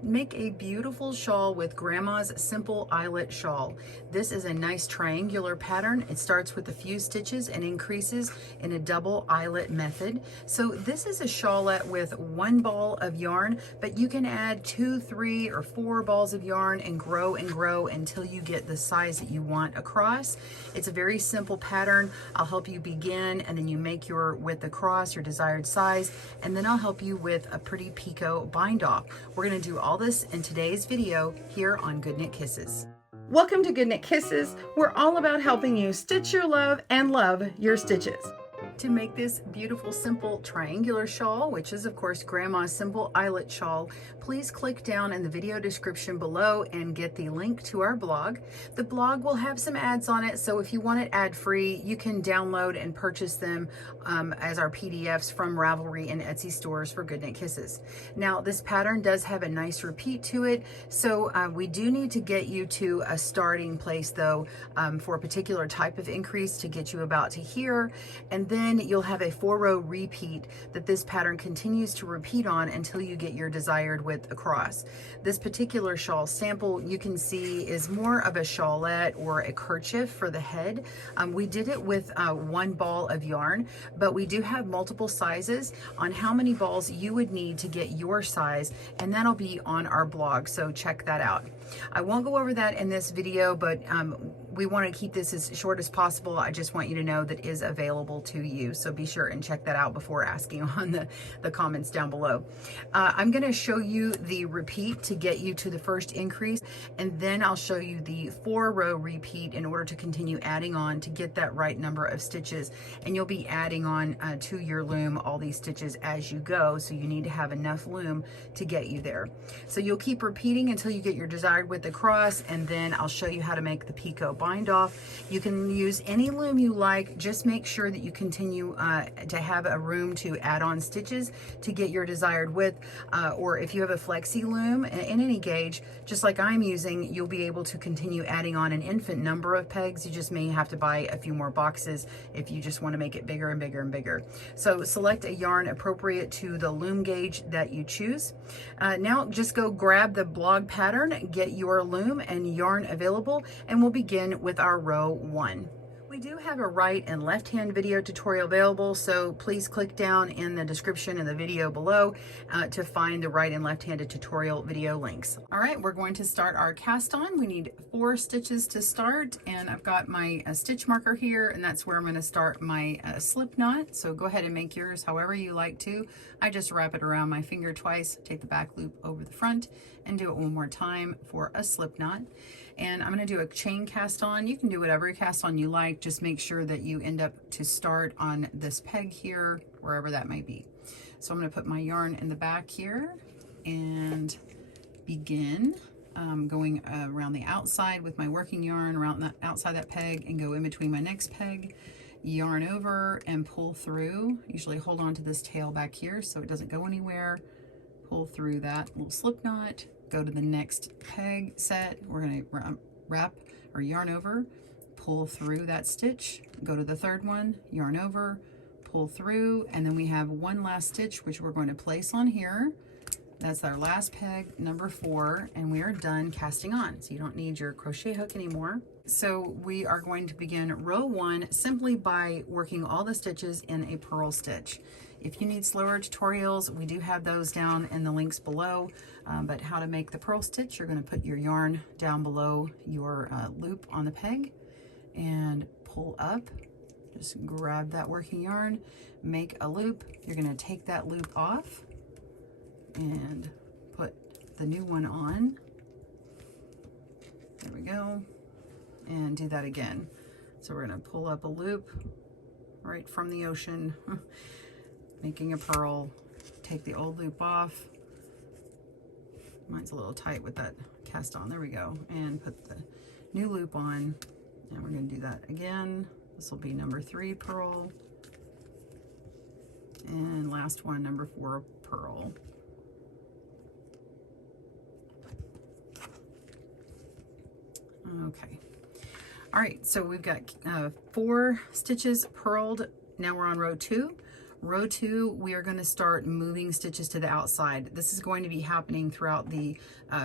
Make a beautiful shawl with Grandma's Simple Eyelet Shawl. This is a nice triangular pattern. It starts with a few stitches and increases in a double eyelet method. So this is a shawlette with one ball of yarn, but you can add 2, 3, or 4 balls of yarn and grow until you get the size that you want across. It's a very simple pattern. I'll help you begin, and then you make your width across, your desired size, and then I'll help you with a pretty picot bind off. We're gonna do all this in today's video here on GoodKnit Kisses. Welcome to GoodKnit Kisses. We're all about helping you stitch your love and love your stitches. To make this beautiful, simple triangular shawl, which is of course Grandma's Simple Eyelet Shawl, please click down in the video description below and get the link to our blog. The blog will have some ads on it, so if you want it ad-free, you can download and purchase them as our PDFs from Ravelry and Etsy stores for GoodKnit Kisses. Now, this pattern does have a nice repeat to it, so we do need to get you to a starting place though for a particular type of increase to get you about to here, and then you'll have a 4-row repeat that this pattern continues to repeat on until you get your desired width across. This particular shawl sample you can see is more of a shawlette or a kerchief for the head. We did it with 1 ball of yarn, but we do have multiple sizes on how many balls you would need to get your size, and that'll be on our blog, so check that out. I won't go over that in this video, but we want to keep this as short as possible. I just want you to know that is available to you, so be sure and check that out before asking on the comments down below. I'm going to show you the repeat to get you to the first increase, and then I'll show you the 4-row repeat in order to continue adding on to get that right number of stitches, and you'll be adding on to your loom all these stitches as you go, so you need to have enough loom to get you there. So you'll keep repeating until you get your desired width across, and then I'll show you how to make the picot bind off. You can use any loom you like, just make sure that you continue to have a room to add on stitches to get your desired width, or if you have a flexi loom in any gauge, just like I'm using, you'll be able to continue adding on an infinite number of pegs. You just may have to buy a few more boxes if you just want to make it bigger and bigger and bigger. So select a yarn appropriate to the loom gauge that you choose. Now just go grab the blog pattern, get your loom and yarn available, and we'll begin with our row 1. We do have a right and left hand video tutorial available, so please click down in the description of the video below to find the right and left handed tutorial video links. All right, we're going to start our cast on. We need 4 stitches to start, and I've got my stitch marker here, and that's where I'm going to start my slip knot. So go ahead and make yours however you like to. I just wrap it around my finger twice, take the back loop over the front, and do it one more time for a slip knot. And I'm going to do a chain cast on. You can do whatever cast on you like, just make sure that you end up to start on this peg here, wherever that may be. So I'm going to put my yarn in the back here and begin going around the outside with my working yarn around the outside that peg, and go in between my next peg, yarn over and pull through. Usually hold on to this tail back here so it doesn't go anywhere. Pull through that little slip knot, go to the next peg set. We're going to wrap or yarn over, pull through that stitch, go to the third one, yarn over, pull through, and then we have one last stitch which we're going to place on here. That's our last peg, number 4, and we are done casting on. So you don't need your crochet hook anymore. So we are going to begin row 1 simply by working all the stitches in a purl stitch. If you need slower tutorials, we do have those down in the links below, but how to make the purl stitch, you're going to put your yarn down below your loop on the peg and pull up. Just grab that working yarn, make a loop. You're going to take that loop off and put the new one on. There we go. And do that again. So we're going to pull up a loop right from the ocean, making a purl, take the old loop off. Mine's a little tight with that cast on. There we go. And put the new loop on. And we're going to do that again. This will be number 3 purl. And last one, number 4 purl. Okay. All right, so we've got 4 stitches purled. Now we're on row 2. Row 2, we are going to start moving stitches to the outside. This is going to be happening throughout the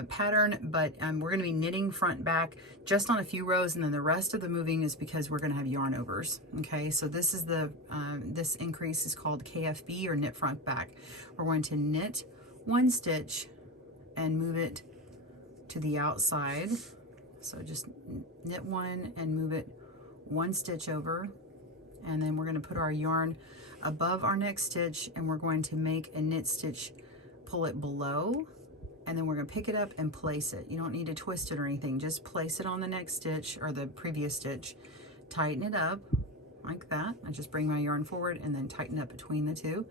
pattern, but we're going to be knitting front back just on a few rows, and then the rest of the moving is because we're going to have yarn overs. Okay, so this is the this increase is called KFB, or knit front back. We're going to knit one stitch and move it to the outside. So just knit one and move it one stitch over, and then we're going to put our yarn above our next stitch, and we're going to make a knit stitch, pull it below, and then we're going to pick it up and place it. You don't need to twist it or anything, just place it on the next stitch or the previous stitch, tighten it up like that. I just bring my yarn forward and then tighten up between the two,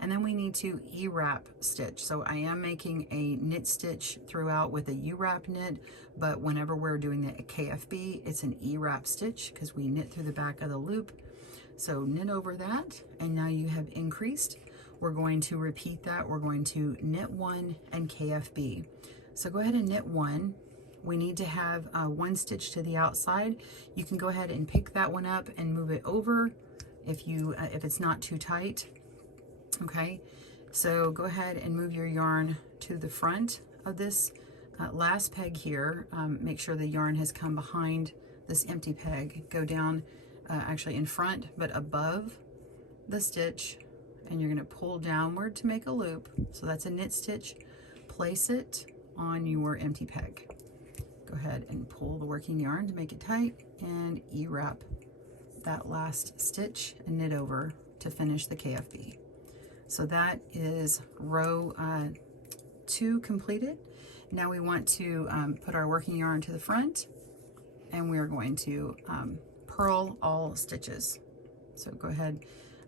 and then we need to E-wrap stitch. So I am making a knit stitch throughout with a U-wrap knit, but whenever we're doing the KFB, it's an E-wrap stitch because we knit through the back of the loop. So knit over that, and now you have increased. We're going to repeat that. We're going to knit one and KFB. So go ahead and knit one. We need to have one stitch to the outside. You can go ahead and pick that one up and move it over if it's not too tight. Okay, so go ahead and move your yarn to the front of this last peg here. Make sure the yarn has come behind this empty peg. Go down actually in front but above the stitch, and you're going to pull downward to make a loop. So that's a knit stitch. Place it on your empty peg. Go ahead and pull the working yarn to make it tight, and E-wrap that last stitch and knit over to finish the KFB. So that is row 2 completed. Now we want to put our working yarn to the front, and we are going to purl all stitches. So go ahead,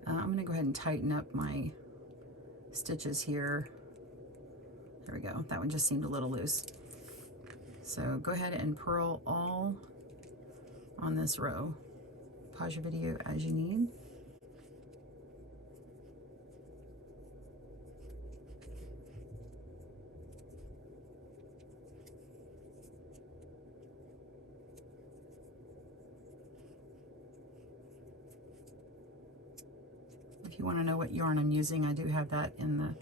I'm going to go ahead and tighten up my stitches here. There we go. That one just seemed a little loose. So go ahead and purl all on this row. Pause your video as you need. If you want to know what yarn I'm using, I do have that in the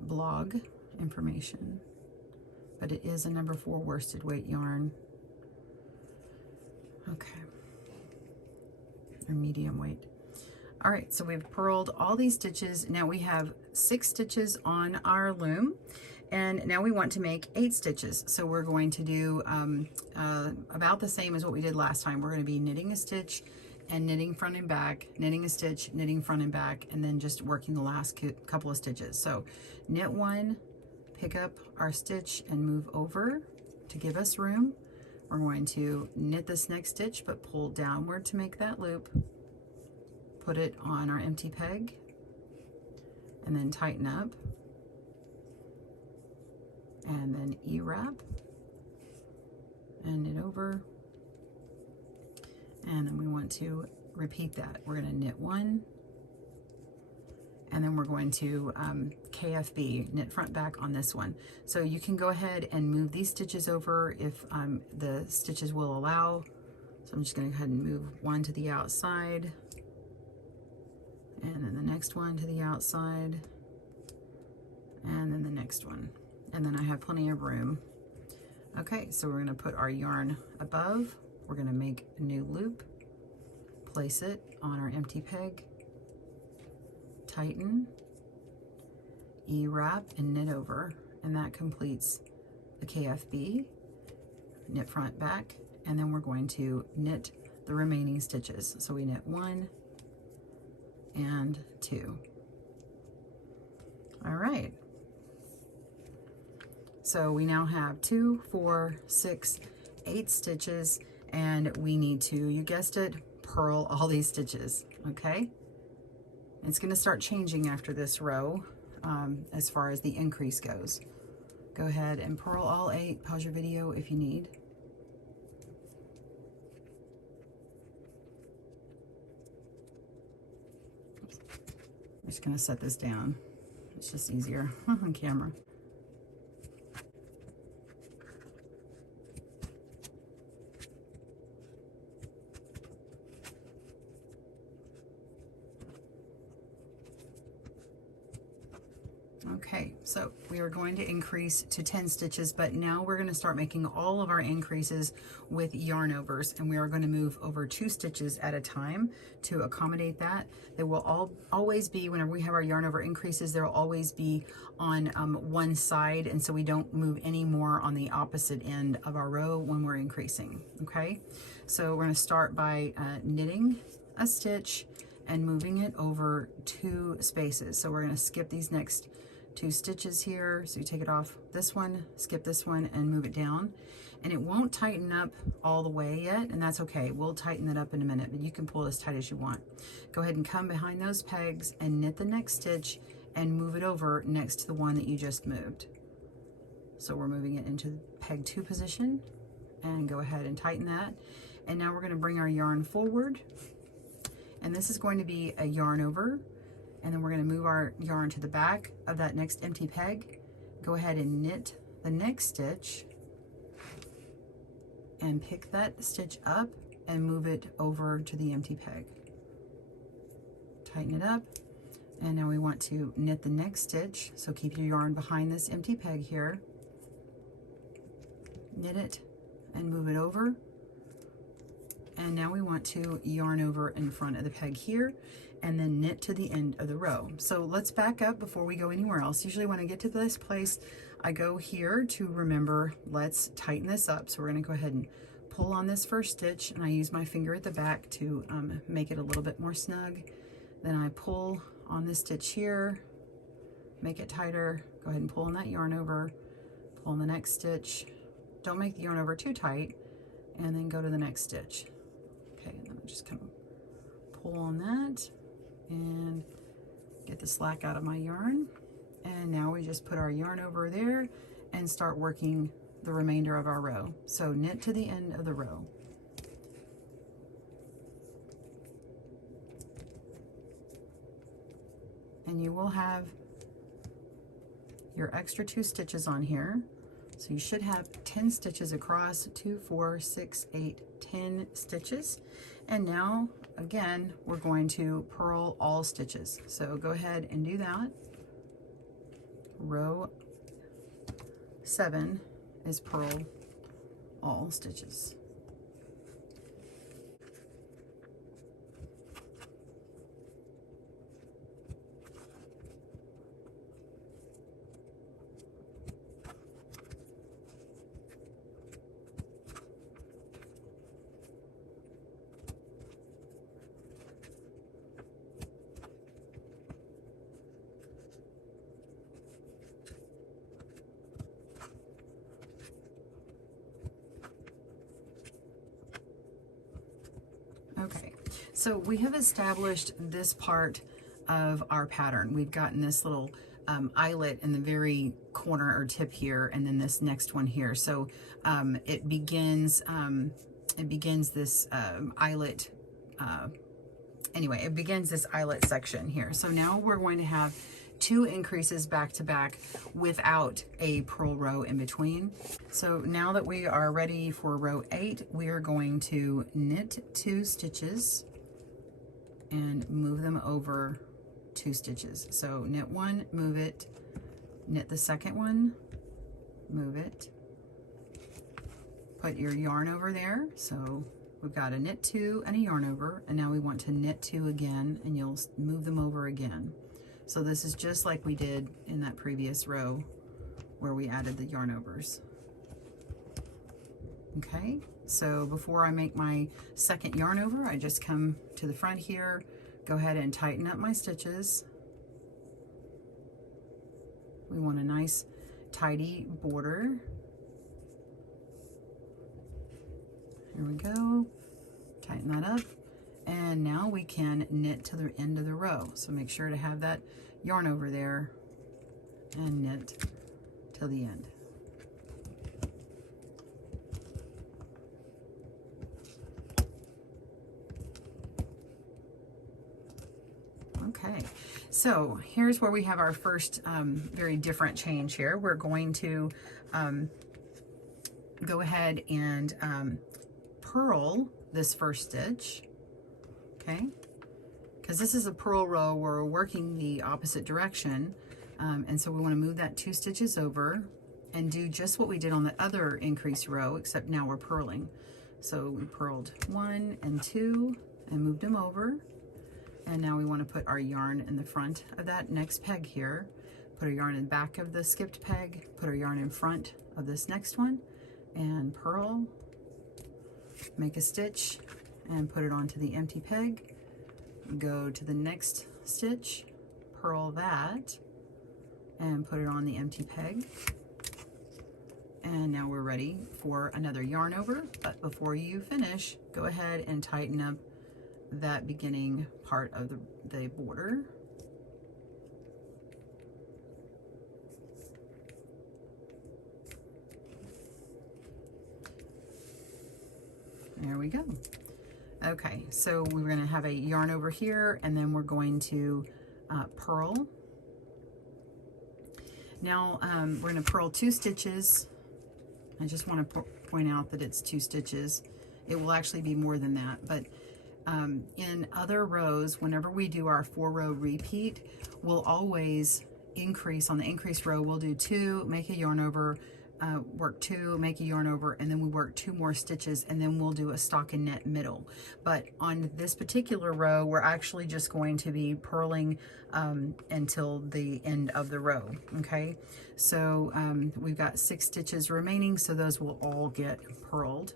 blog information, but it is a number 4 worsted weight yarn. Okay, or medium weight. All right, so we've purled all these stitches. Now we have 6 stitches on our loom, and now we want to make 8 stitches. So we're going to do about the same as what we did last time. We're going to be knitting a stitch and knitting front and back, knitting a stitch, knitting front and back, and then just working the last couple of stitches. So knit one, pick up our stitch and move over to give us room. We're going to knit this next stitch but pull downward to make that loop, put it on our empty peg, and then tighten up, and then E-wrap and knit over. And then we want to repeat that. We're going to knit one, and then we're going to KFB, knit front back on this one. So you can go ahead and move these stitches over if the stitches will allow. So I'm just going to go ahead and move one to the outside, and then the next one to the outside, and then the next one. And then I have plenty of room. Okay, so we're going to put our yarn above. We're going to make a new loop, place it on our empty peg, tighten, E-wrap, and knit over, and that completes the KFB, knit front back, and then we're going to knit the remaining stitches. So we knit 1 and 2. All right. So we now have 2, 4, 6, 8 stitches, and we need to, you guessed it, purl all these stitches, okay? It's going to start changing after this row as far as the increase goes. Go ahead and purl all 8. Pause your video if you need. I'm just going to set this down. It's just easier on camera. Okay, so we are going to increase to 10 stitches, but now we're going to start making all of our increases with yarn overs, and we are going to move over 2 stitches at a time to accommodate that. There will always be, whenever we have our yarn over increases, there will always be on one side, and so we don't move any more on the opposite end of our row when we're increasing. Okay, so we're going to start by knitting a stitch and moving it over 2 spaces. So we're going to skip these next 2 stitches here. So you take it off this one, skip this one, and move it down. And it won't tighten up all the way yet, and that's okay. We'll tighten that up in a minute, but you can pull it as tight as you want. Go ahead and come behind those pegs and knit the next stitch and move it over next to the one that you just moved. So we're moving it into peg 2 position, and go ahead and tighten that. And now we're going to bring our yarn forward, and this is going to be a yarn over. And then we're going to move our yarn to the back of that next empty peg. Go ahead and knit the next stitch and pick that stitch up and move it over to the empty peg. Tighten it up, and now we want to knit the next stitch. So keep your yarn behind this empty peg here. Knit it and move it over. And now we want to yarn over in front of the peg here and then knit to the end of the row. So let's back up before we go anywhere else. Usually when I get to this place, I go here to remember, let's tighten this up. So we're going to go ahead and pull on this first stitch, and I use my finger at the back to make it a little bit more snug. Then I pull on this stitch here, make it tighter, go ahead and pull on that yarn over, pull on the next stitch. Don't make the yarn over too tight, and then go to the next stitch. Okay, and then I'm just kind of pull on that and get the slack out of my yarn. And now we just put our yarn over there and start working the remainder of our row. So knit to the end of the row. And you will have your extra 2 stitches on here. So you should have 10 stitches across, 2, 4, 6, 8, 10 stitches. And now, again, we're going to purl all stitches. So go ahead and do that. Row 7 is purl all stitches. Okay, so we have established this part of our pattern. We've gotten this little eyelet in the very corner or tip here, and then this next one here. So it begins this eyelet. Anyway, it begins this eyelet section here. So now we're going to have 2 increases back to back without a purl row in between. So now that we are ready for row 8, we are going to knit 2 stitches and move them over 2 stitches. So knit 1, move it, knit the second one, move it, put your yarn over there. So we've got a knit 2 and a yarn over, and now we want to knit 2 again, and you'll move them over again. So this is just like we did in that previous row where we added the yarn overs. Okay, so before I make my second yarn over, I just come to the front here, go ahead and tighten up my stitches. We want a nice tidy border. Here we go, tighten that up. And now we can knit to the end of the row. So make sure to have that yarn over there and knit till the end. Okay, so here's where we have our first very different change here. We're going to go ahead and purl this first stitch. Okay, because this is a purl row where we're working the opposite direction, And so we want to move that 2 stitches over and do just what we did on the other increase row, except now we're purling. So we purled 1 and 2 and moved them over. And now we want to put our yarn in the front of that next peg here, put our yarn in the back of the skipped peg, put our yarn in front of this next one, and purl, make a stitch, and put it onto the empty peg. Go to the next stitch, purl that, and put it on the empty peg. And now we're ready for another yarn over. But before you finish, go ahead and tighten up that beginning part of the border. There we go. Okay, so we're going to have a yarn over here, and then we're going to purl. Now we're going to purl 2 stitches. I just want to point out that it's 2 stitches. It will actually be more than that, but in other rows, whenever we do our 4-row repeat, we'll always increase. On the increase row, we'll do 2, make a yarn over, work 2, make a yarn over, and then we work 2 more stitches, and then we'll do a stockinette middle. But on this particular row, we're actually just going to be purling until the end of the row. Okay, so we've got 6 stitches remaining, so those will all get purled.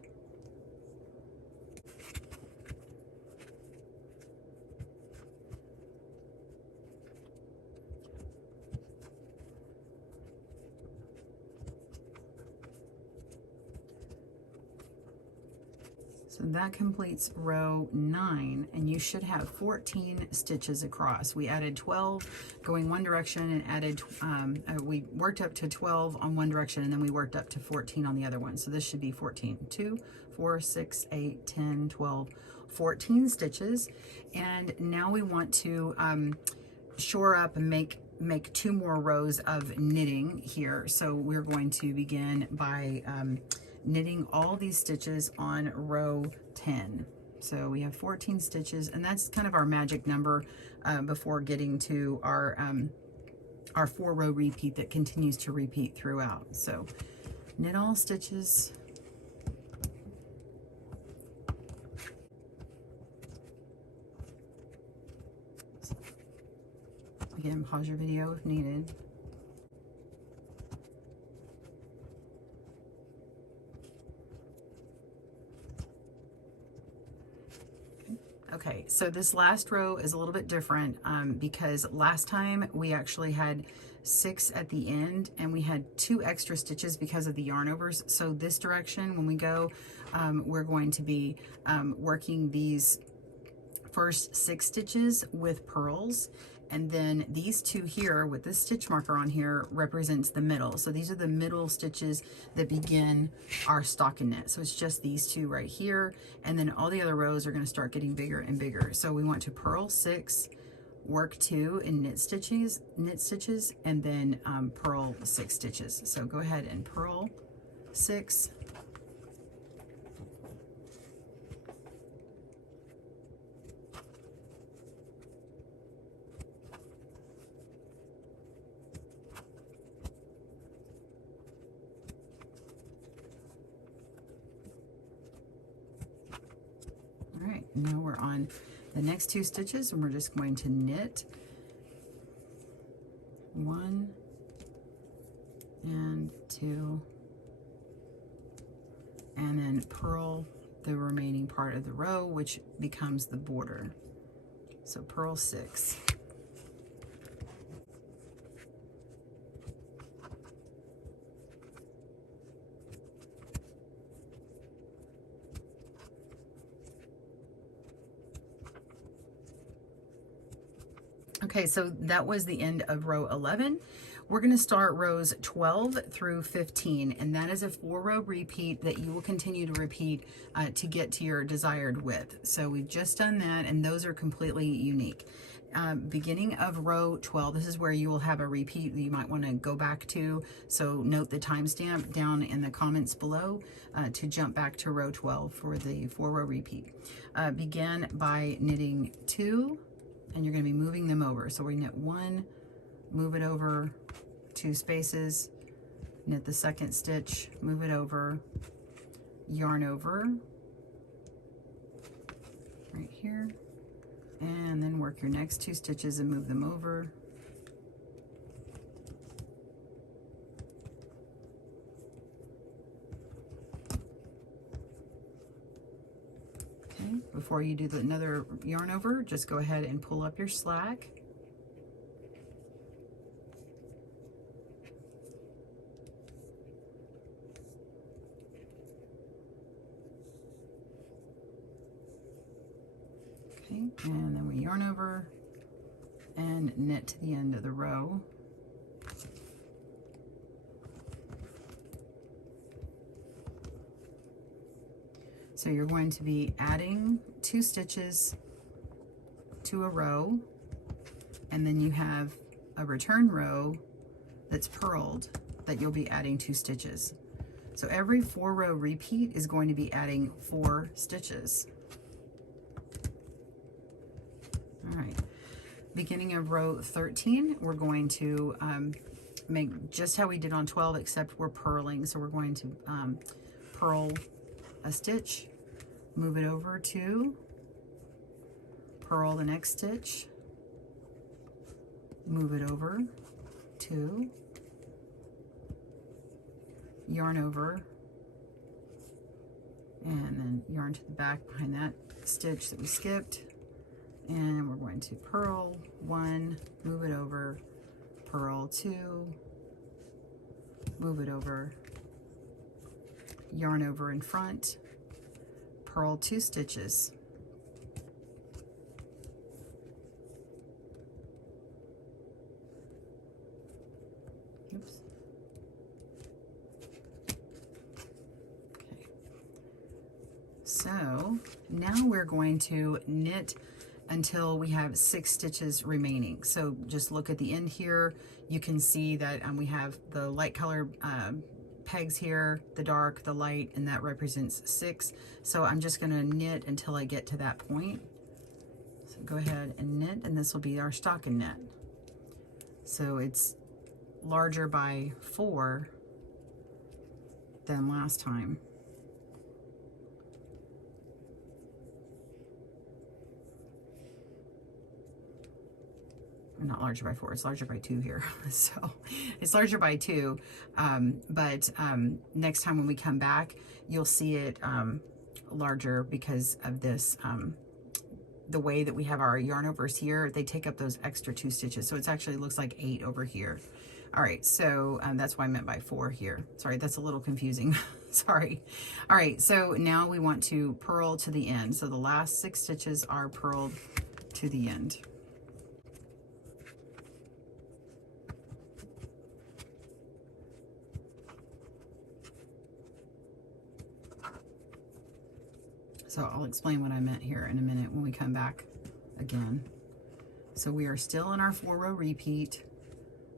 So that completes row 9, and you should have 14 stitches across. We added 12 going one direction and added, we worked up to 12 on one direction, and then we worked up to 14 on the other one. So this should be 14. 2, 4, 6, 8, 10, 12, 14 stitches. And now we want to shore up and make 2 more rows of knitting here. So we're going to begin by knitting all these stitches on row 10. So we have 14 stitches, and that's kind of our magic number before getting to our 4-row repeat that continues to repeat throughout. So knit all stitches. Again, pause your video if needed. Okay, so this last row is a little bit different because last time we actually had 6 at the end, and we had 2 extra stitches because of the yarn overs. So this direction, when we go, we're going to be working these first 6 stitches with purls, and then these 2 here with this stitch marker on here represents the middle. So these are the middle stitches that begin our stockinette. So it's just these 2 right here, and then all the other rows are going to start getting bigger and bigger. So we want to purl 6, work 2 and knit stitches, and then purl 6 stitches. So go ahead and purl 6, now we're on the next 2 stitches, and we're just going to knit 1 and 2, and then purl the remaining part of the row, which becomes the border. So purl 6. Okay, so that was the end of row 11. We're going to start rows 12 through 15, and that is a 4-row repeat that you will continue to repeat to get to your desired width. So we've just done that, and those are completely unique. Beginning of row 12, this is where you will have a repeat that you might want to go back to. So note the timestamp down in the comments below to jump back to row 12 for the 4-row repeat. Begin by knitting 2, and you're going to be moving them over. So we knit 1, move it over 2 spaces, knit the second stitch, move it over, yarn over right here, and then work your next 2 stitches and move them over. Okay, before you do another yarn over, just go ahead and pull up your slack. Okay, and then we yarn over and knit to the end of the row. So you're going to be adding 2 stitches to a row, and then you have a return row that's purled that you'll be adding 2 stitches. So every 4-row repeat is going to be adding 4 stitches. All right, beginning of row 13, we're going to make just how we did on 12, except we're purling. So we're going to purl a stitch, move it over 2, purl the next stitch, move it over 2, yarn over, and then yarn to the back behind that stitch that we skipped, and we're going to purl 1, move it over, purl 2, move it over, yarn over in front, purl 2 stitches, oops, okay. So now we're going to knit until we have 6 stitches remaining. So just look at the end here. You can see that we have the light color pegs here, the dark, the light, and that represents 6. So I'm just gonna knit until I get to that point. So go ahead and knit, and this will be our stocking knit. So it's larger by 4 than last time. Not larger by 4, it's larger by 2 here. So it's larger by 2, but next time when we come back, you'll see it larger because of this, the way that we have our yarn overs here, they take up those extra 2 stitches. So it actually looks like 8 over here. All right, so that's why I meant by 4 here. Sorry, that's a little confusing. Sorry. All right, so now we want to purl to the end. So the last 6 stitches are purled to the end. So I'll explain what I meant here in a minute when we come back again. So we are still in our 4-row repeat,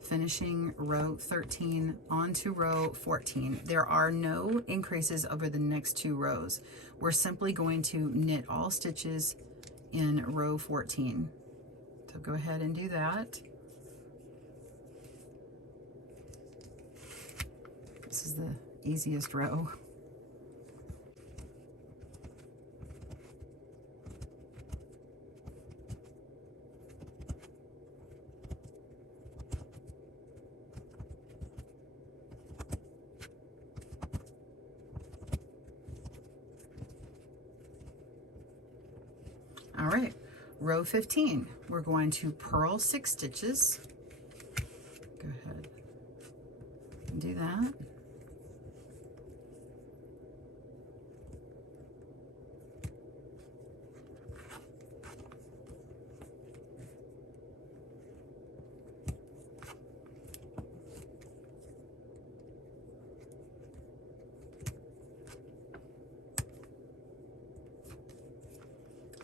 finishing row 13 onto row 14. There are no increases over the next 2 rows. We're simply going to knit all stitches in row 14. So go ahead and do that. This is the easiest row. All right, row 15, we're going to purl 6 stitches. Go ahead and do that.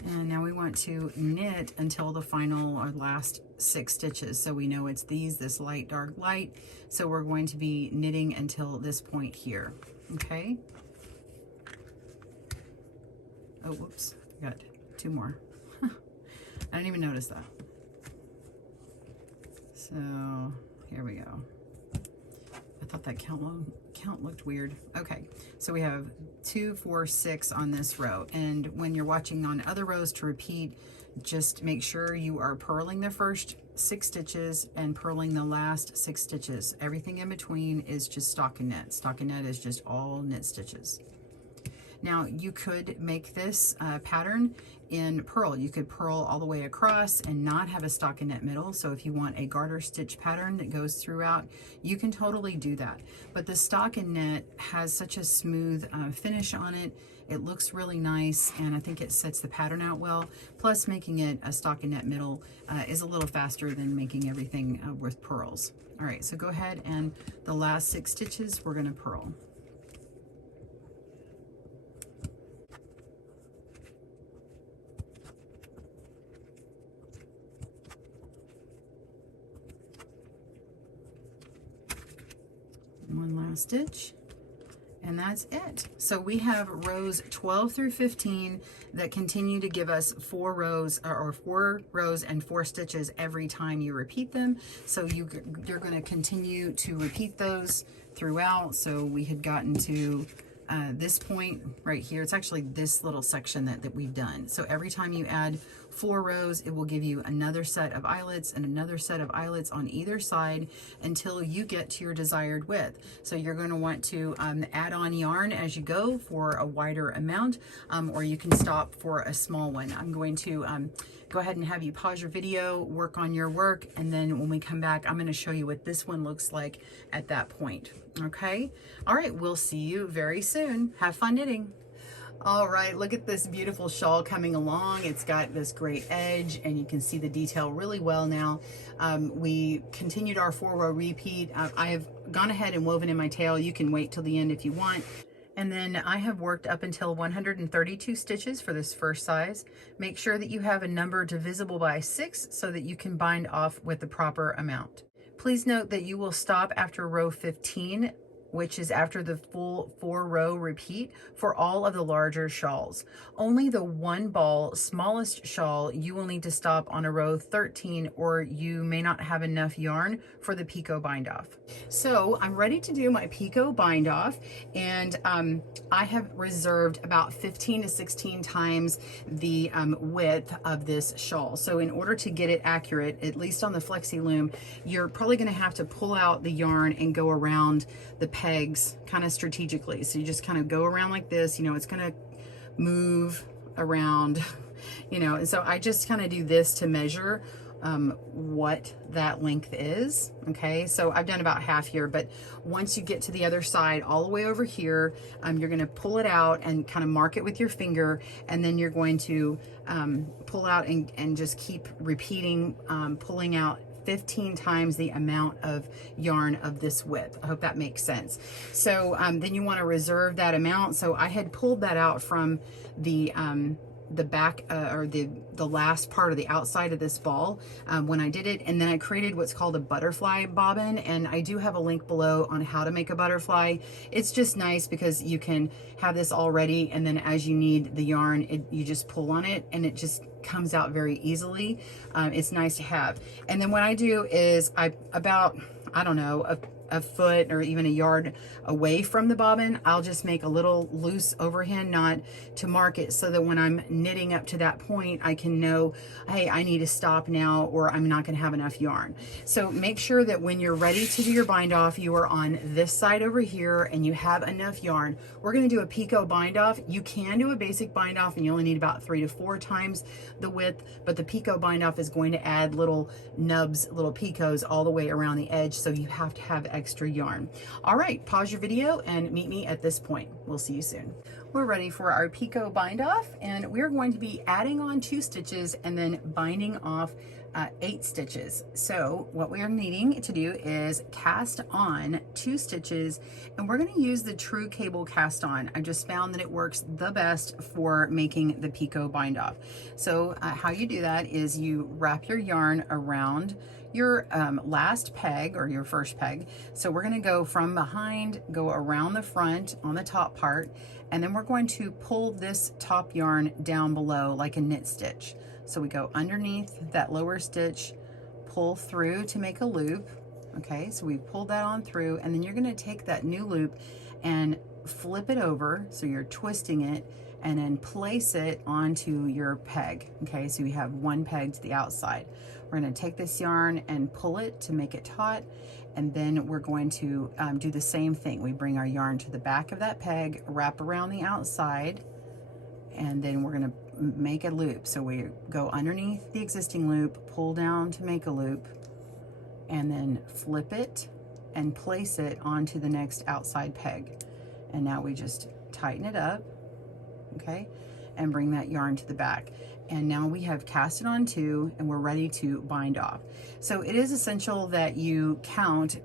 And now we want to knit until the final or last 6 stitches. So we know it's this light, dark, light. So we're going to be knitting until this point here, okay? Oh, whoops, I got 2 more. I didn't even notice that. So here we go. I thought that count looked weird. Okay, so we have 2, 4, 6 on this row. And when you're watching on other rows to repeat, just make sure you are purling the first 6 stitches and purling the last 6 stitches. Everything in between is just stockinette. Stockinette is just all knit stitches. Now you could make this pattern in purl. You could purl all the way across and not have a stockinette middle. So if you want a garter stitch pattern that goes throughout, you can totally do that. But the stockinette has such a smooth finish on it. It looks really nice, and I think it sets the pattern out well. Plus, making it a stockinette middle is a little faster than making everything with purls. All right, so go ahead, and the last 6 stitches we're going to purl. One last stitch, and that's it. So we have rows 12 through 15 that continue to give us 4 rows or 4 rows and 4 stitches every time you repeat them. So you're going to continue to repeat those throughout. So we had gotten to this point right here. It's actually this little section that we've done. So every time you add 4 rows, it will give you another set of eyelets and another set of eyelets on either side until you get to your desired width. So you're going to want to add on yarn as you go for a wider amount, or you can stop for a small one. I'm going to go ahead and have you pause your video, work on your work, and then when we come back, I'm going to show you what this one looks like at that point. Okay? All right, we'll see you very soon. Have fun knitting. All right, look at this beautiful shawl coming along. It's got this great edge, and you can see the detail really well now. We continued our 4-row repeat. I have gone ahead and woven in my tail. You can wait till the end if you want. And then I have worked up until 132 stitches for this first size. Make sure that you have a number divisible by 6 so that you can bind off with the proper amount. Please note that you will stop after row 15, which is after the full 4-row repeat for all of the larger shawls. Only the 1 ball smallest shawl, you will need to stop on a row 13, or you may not have enough yarn for the picot bind off. So I'm ready to do my picot bind off, and I have reserved about 15 to 16 times the width of this shawl. So in order to get it accurate, at least on the Flexi Loom, you're probably going to have to pull out the yarn and go around the pegs kind of strategically. So you just kind of go around like this, you know, it's going to move around, you know, and so I just kind of do this to measure what that length is. Okay, so I've done about half here, but once you get to the other side all the way over here, you're going to pull it out and kind of mark it with your finger, and then you're going to pull out and just keep repeating, pulling out 15 times the amount of yarn of this width. I hope that makes sense. So then you want to reserve that amount. So I had pulled that out from the back or the last part of the outside of this ball when I did it, and then I created what's called a butterfly bobbin, and I do have a link below on how to make a butterfly. It's just nice because you can have this all ready, and then as you need the yarn, you just pull on it and it just comes out very easily. It's nice to have. And then what I do is I don't know, a foot or even a yard away from the bobbin, I'll just make a little loose overhand knot to mark it, so that when I'm knitting up to that point, I can know, hey, I need to stop now, or I'm not going to have enough yarn. So make sure that when you're ready to do your bind off, you are on this side over here and you have enough yarn. We're going to do a picot bind off. You can do a basic bind off and you only need about 3 to 4 times the width, but the picot bind off is going to add little nubs, little picots all the way around the edge, so you have to have extra yarn. All right, pause your video and meet me at this point. We'll see you soon. We're ready for our picot bind off, and we're going to be adding on 2 stitches and then binding off 8 stitches. So what we are needing to do is cast on 2 stitches, and we're going to use the True Cable Cast On. I just found that it works the best for making the picot bind off. So how you do that is you wrap your yarn around your last peg or your first peg. So we're going to go from behind, go around the front on the top part, and then we're going to pull this top yarn down below like a knit stitch. So we go underneath that lower stitch, pull through to make a loop. Okay, so we pulled that on through, and then you're gonna take that new loop and flip it over, so you're twisting it, and then place it onto your peg. Okay, so you have one peg to the outside. We're gonna take this yarn and pull it to make it taut, and then we're going to do the same thing. We bring our yarn to the back of that peg, wrap around the outside, and then we're gonna make a loop. So we go underneath the existing loop, pull down to make a loop, and then flip it and place it onto the next outside peg. And now we just tighten it up, okay, and bring that yarn to the back. And now we have cast it on two, and we're ready to bind off. So it is essential that you count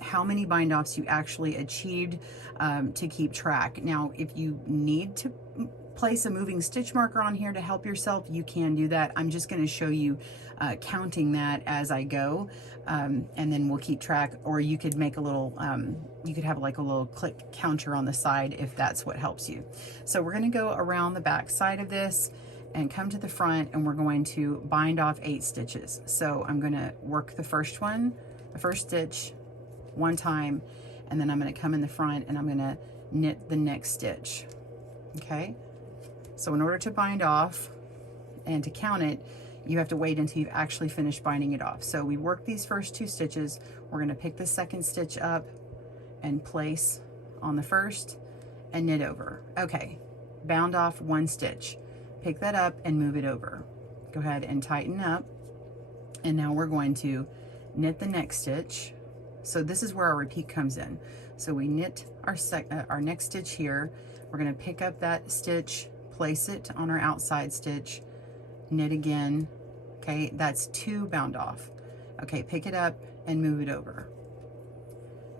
how many bind offs you actually achieved to keep track. Now, if you need to place a moving stitch marker on here to help yourself, you can do that. I'm just going to show you counting that as I go, and then we'll keep track. Or you could make a little, you could have like a little click counter on the side if that's what helps you. So we're going to go around the back side of this and come to the front, and we're going to bind off 8 stitches. So I'm going to work the first one, the first stitch one time, and then I'm going to come in the front and I'm going to knit the next stitch. Okay, so in order to bind off and to count it, you have to wait until you've actually finished binding it off. So we work these first 2 stitches. We're going to pick the second stitch up and place on the first and knit over. Okay, bound off 1 stitch. Pick that up and move it over. Go ahead and tighten up. And now we're going to knit the next stitch. So this is where our repeat comes in. So we knit our next stitch here. We're going to pick up that stitch, place it on our outside stitch, knit again. Okay, that's 2 bound off. Okay, pick it up and move it over.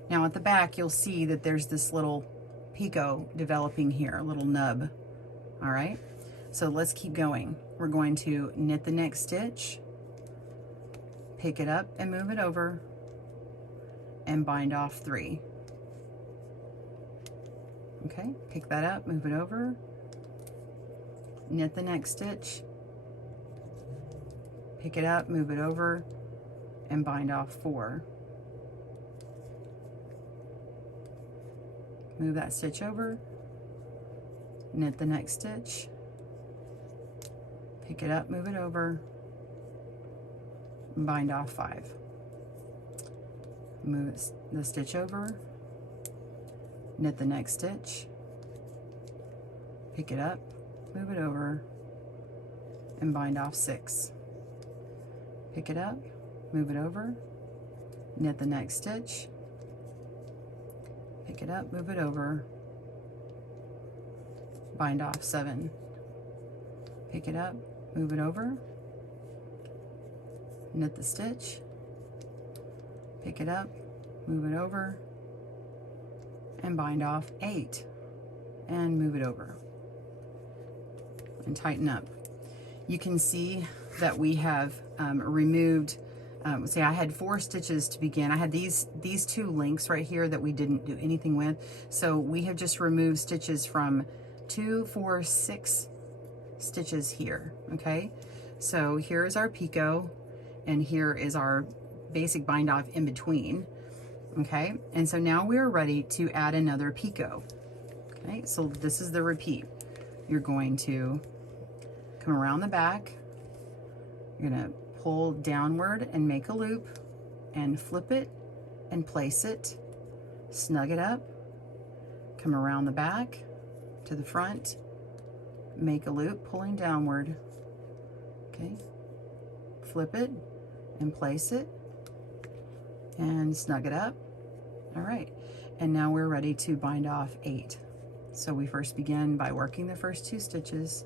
Now at the back, you'll see that there's this little picot developing here, a little nub. All right, so let's keep going. We're going to knit the next stitch, pick it up and move it over, and bind off 3. Okay, pick that up, move it over, knit the next stitch, pick it up, move it over, and bind off 4. Move that stitch over, knit the next stitch, pick it up, move it over, and bind off 5. Move the stitch over, knit the next stitch, pick it up, move it over, and bind off 6. Pick it up, move it over, knit the next stitch, pick it up, move it over, bind off 7. Pick it up, move it over, knit the stitch, pick it up, move it over, and bind off 8, and move it over, and tighten up. You can see that we have removed, say I had 4 stitches to begin. I had these 2 links right here that we didn't do anything with. So we have just removed stitches from 2, 4, 6 stitches here, okay? So here is our picot, and here is our basic bind off in between, okay? And so now we are ready to add another picot, okay? So this is the repeat. You're going to come around the back, you're gonna pull downward and make a loop, and flip it and place it, snug it up, come around the back to the front, make a loop, pulling downward, okay, flip it and place it, and snug it up. All right, and now we're ready to bind off 8. So we first begin by working the first 2 stitches,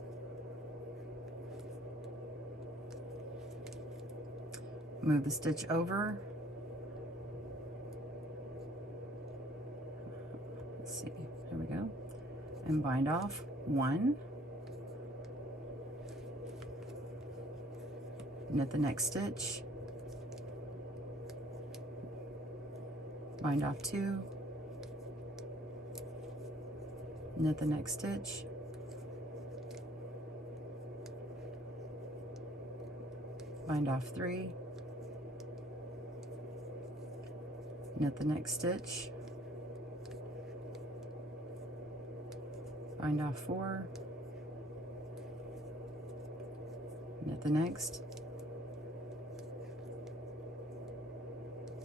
move the stitch over, let's see, there we go, and bind off 1, knit the next stitch, bind off 2, knit the next stitch, bind off 3, knit the next stitch, bind off 4, knit the next,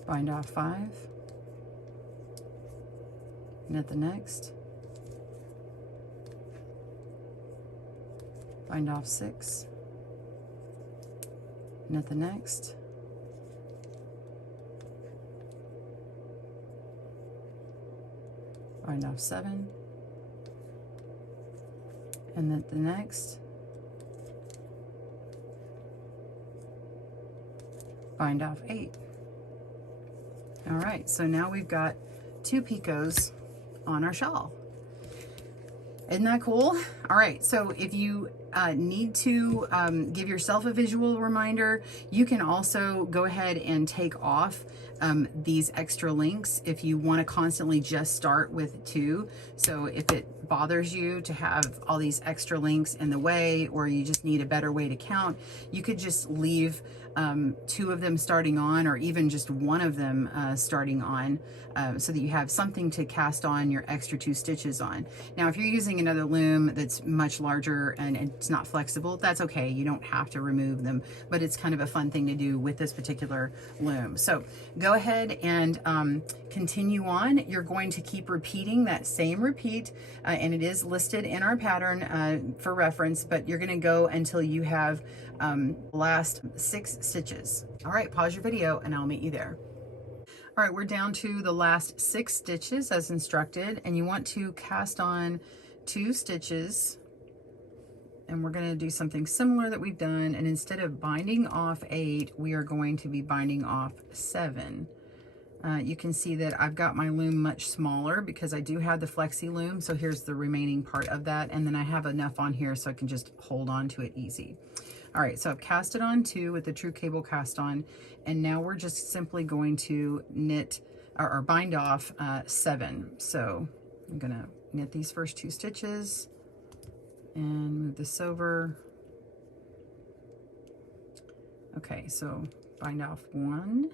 bind off 5, knit the next, bind off 6, knit the next, bind off 7, and knit the next, bind off 8. All right, so now we've got 2 picots on our shawl. Isn't that cool? All right, so if you need to give yourself a visual reminder, you can also go ahead and take off these extra links if you want to constantly just start with 2. So if it bothers you to have all these extra links in the way, or you just need a better way to count, you could just leave 2 of them starting on, or even just 1 of them starting on, so that you have something to cast on your extra 2 stitches on. Now, if you're using another loom that's much larger and it's not flexible, that's okay. You don't have to remove them, but it's kind of a fun thing to do with this particular loom. So go ahead and continue on. You're going to keep repeating that same repeat, and it is listed in our pattern for reference, but you're going to go until you have last 6 stitches. All right, pause your video and I'll meet you there. All right, we're down to the last 6 stitches as instructed, and you want to cast on 2 stitches, and we're going to do something similar that we've done, and instead of binding off 8, we are going to be binding off 7. You can see that I've got my loom much smaller because I do have the flexi loom, so here's the remaining part of that, and then I have enough on here so I can just hold on to it easy. All right, so I've cast it on 2 with the true cable cast on, and now we're just simply going to knit or bind off 7. So I'm gonna knit these first 2 stitches and move this over. Okay, so bind off 1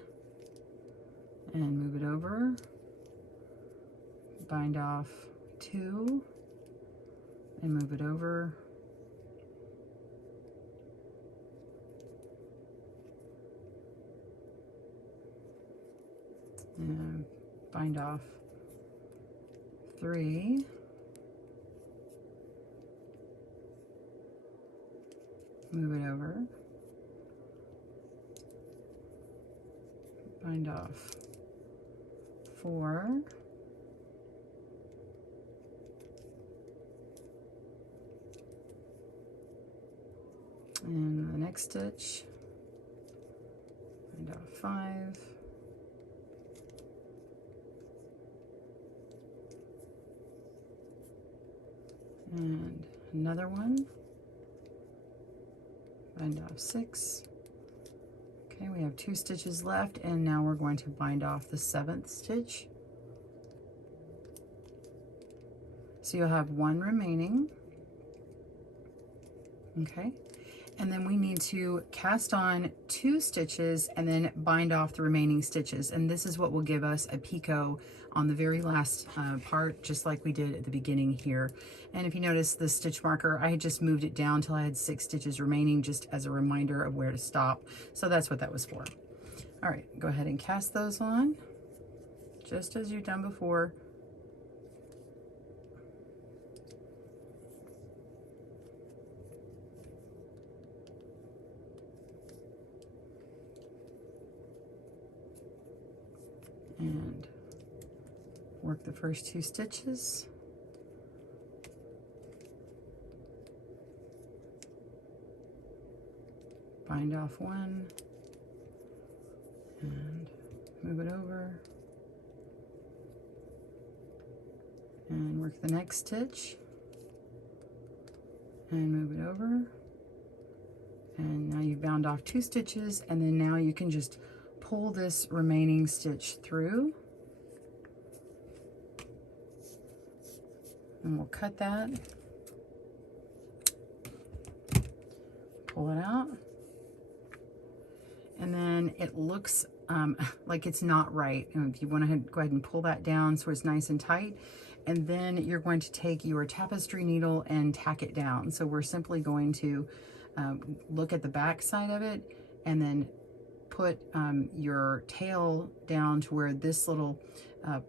and move it over, bind off 2 and move it over, and bind off 3, move it over, bind off 4, and the next stitch, bind off 5, and another one, bind off 6. Okay, we have 2 stitches left, and now we're going to bind off the 7th stitch. So you'll have 1 remaining. Okay, and then we need to cast on 2 stitches and then bind off the remaining stitches, and this is what will give us a picot on the very last part, just like we did at the beginning here. And if you notice the stitch marker, I had just moved it down till I had 6 stitches remaining, just as a reminder of where to stop. So that's what that was for. All right, go ahead and cast those on, just as you've done before. And work the first 2 stitches, bind off 1 and move it over, and work the next stitch and move it over, and now you've bound off 2 stitches, and then now you can just pull this remaining stitch through, and we'll cut that, pull it out, and then it looks like it's not right. And if you want to go ahead and pull that down so it's nice and tight, and then you're going to take your tapestry needle and tack it down. So we're simply going to look at the back side of it, and then put your tail down to where this little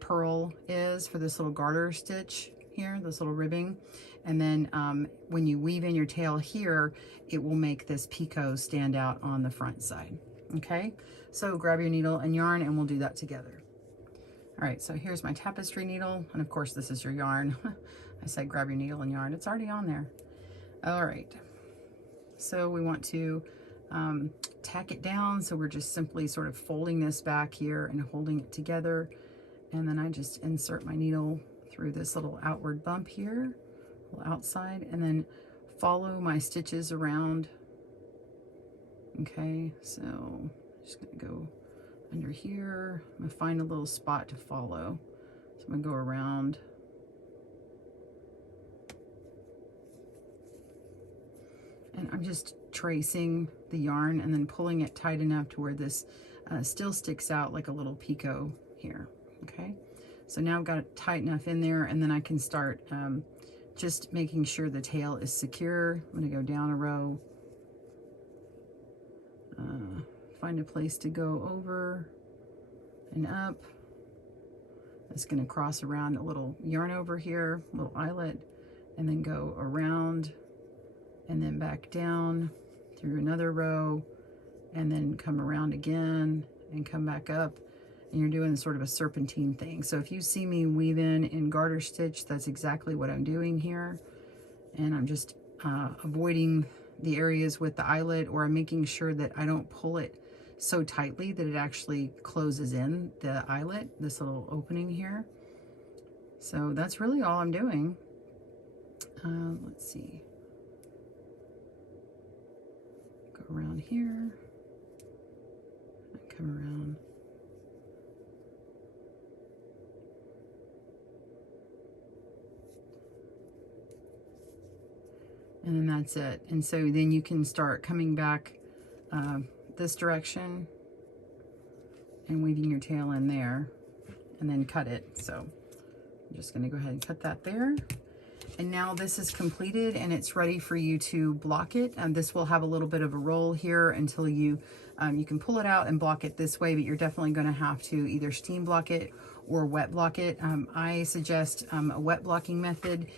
purl is for this little garter stitch here, this little ribbing. And then when you weave in your tail here, it will make this picot stand out on the front side. Okay, so grab your needle and yarn, and we'll do that together. All right, so here's my tapestry needle, and of course this is your yarn. I said grab your needle and yarn, it's already on there. All right, so we want to tack it down, so we're just simply sort of folding this back here and holding it together, and then I just insert my needle through this little outward bump here, little outside, and then follow my stitches around. Okay, so just gonna go under here. I'm gonna find a little spot to follow, so I'm gonna go around. And I'm just tracing the yarn and then pulling it tight enough to where this still sticks out like a little picot here. Okay, so now I've got it tight enough in there, and then I can start just making sure the tail is secure. I'm gonna go down a row, find a place to go over and up. It's gonna cross around a little yarn over here, a little eyelet, and then go around and then back down through another row, and then come around again and come back up, and you're doing sort of a serpentine thing. So if you see me weave in garter stitch, that's exactly what I'm doing here. And I'm just avoiding the areas with the eyelet, or I'm making sure that I don't pull it so tightly that it actually closes in the eyelet, this little opening here. So that's really all I'm doing. Let's see. Around here and come around. And then that's it. And so then you can start coming back this direction and weaving your tail in there, and then cut it. So I'm just going to go ahead and cut that there. And now this is completed, and it's ready for you to block it. This will have a little bit of a roll here until you can pull it out and block it this way, but you're definitely going to have to either steam block it or wet block it. I suggest a wet blocking method.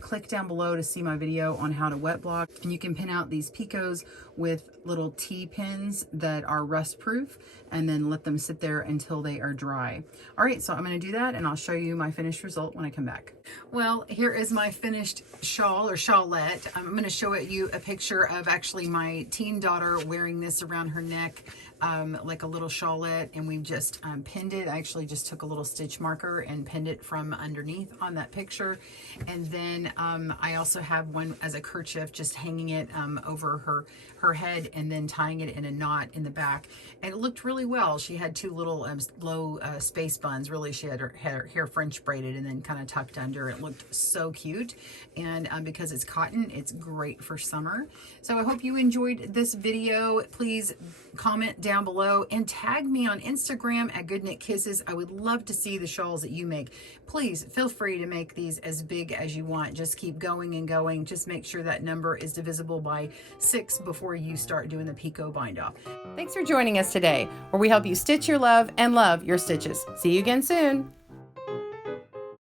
Click down below to see my video on how to wet block, and you can pin out these picots with little T-pins that are rust proof, and then let them sit there until they are dry. All right, so I'm going to do that, and I'll show you my finished result when I come back. Well, here is my finished shawl or shawlette. I'm going to show you a picture of actually my teen daughter wearing this around her neck, like a little shawlette, and we've just pinned it. I actually just took a little stitch marker and pinned it from underneath on that picture. And then I also have one as a kerchief, just hanging it over her head and then tying it in a knot in the back. And it looked really well. She had two little low space buns. Really, she had her hair French braided and then kind of tucked under. It looked so cute. And because it's cotton, it's great for summer. So I hope you enjoyed this video. Please comment down below and tag me on Instagram at GoodKnitKisses. I would love to see the shawls that you make. Please feel free to make these as big as you want. Just keep going and going. Just make sure that number is divisible by 6 before you start doing the picot bind off. Thanks for joining us today, where we help you stitch your love and love your stitches. See you again soon.